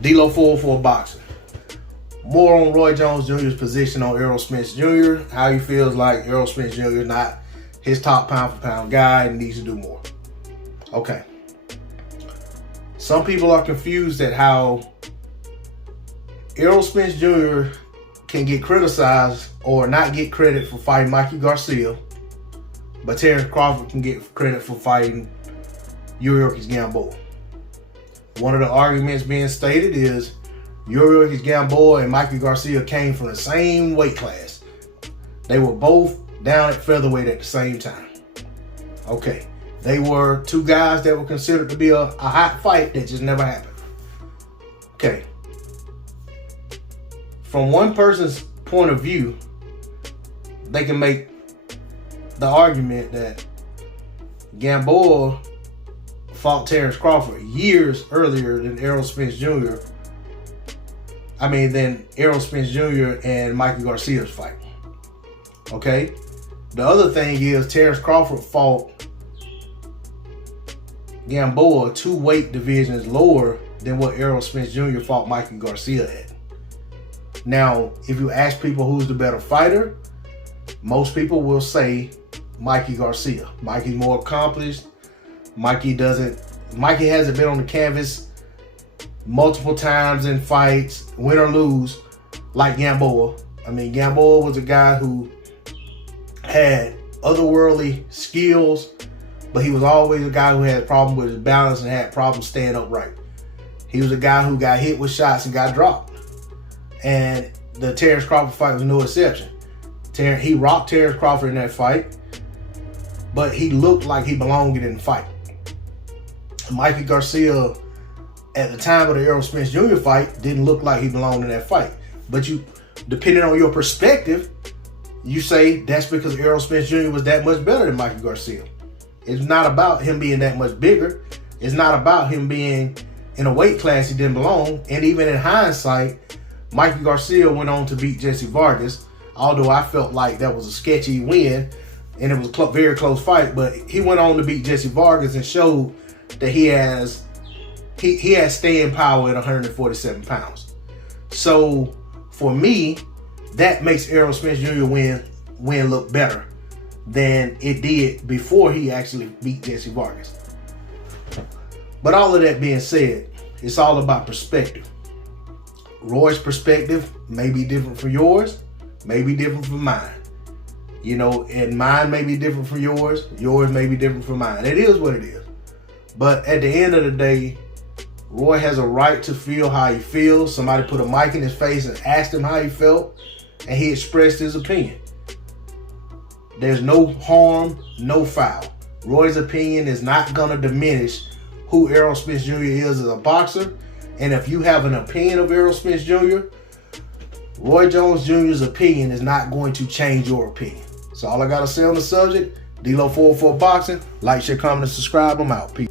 D-Lo 404 boxing. More on Roy Jones Jr.'s position on Errol Spence Jr., how he feels like Errol Spence Jr. is not his top pound-for-pound guy and needs to do more. Okay. Some people are confused at how Errol Spence Jr. can get criticized or not get credit for fighting Mikey Garcia, but Terrence Crawford can get credit for fighting Yuriorkis Gamboa. One of the arguments being stated is Yuriorkis Gamboa and Mikey Garcia came from the same weight class. They were both down at featherweight at the same time. Okay. They were two guys that were considered to be a hot fight that just never happened. Okay. From one person's point of view, they can make the argument that Gamboa fought Terrence Crawford years earlier than Errol Spence Jr. Than Errol Spence Jr. and Mikey Garcia's fight. Okay? The other thing is Terrence Crawford fought Gamboa 2 weight divisions lower than what Errol Spence Jr. fought Mikey Garcia at. Now, if you ask people who's the better fighter, most people will say Mikey Garcia. Mikey's more accomplished. Mikey hasn't been on the canvas multiple times in fights, win or lose, like Gamboa. Gamboa was a guy who had otherworldly skills, but he was always a guy who had problems with his balance and had problems staying upright. He was a guy who got hit with shots and got dropped. And the Terrence Crawford fight was no exception. He rocked Terrence Crawford in that fight, but he looked like he belonged in the fight. Mikey Garcia, at the time of the Errol Spence Jr. fight, didn't look like he belonged in that fight. But depending on your perspective, you say that's because Errol Spence Jr. was that much better than Mikey Garcia. It's not about him being that much bigger. It's not about him being in a weight class he didn't belong. And even in hindsight, Mikey Garcia went on to beat Jesse Vargas, although I felt like that was a sketchy win and it was a very close fight. But he went on to beat Jesse Vargas and showed that he has staying power at 147 pounds. So for me, that makes Errol Spence Jr. win look better than it did before he actually beat Jesse Vargas. But all of that being said, it's all about perspective. Roy's perspective may be different from yours, may be different from mine. And mine may be different from yours may be different from mine. It is what it is. But at the end of the day, Roy has a right to feel how he feels. Somebody put a mic in his face and asked him how he felt, and he expressed his opinion. There's no harm, no foul. Roy's opinion is not going to diminish who Errol Spence Jr. is as a boxer. And if you have an opinion of Errol Spence Jr., Roy Jones Jr.'s opinion is not going to change your opinion. So all I got to say on the subject, D-Lo 404 Boxing. Like, share, comment, and subscribe. I'm out. Peace.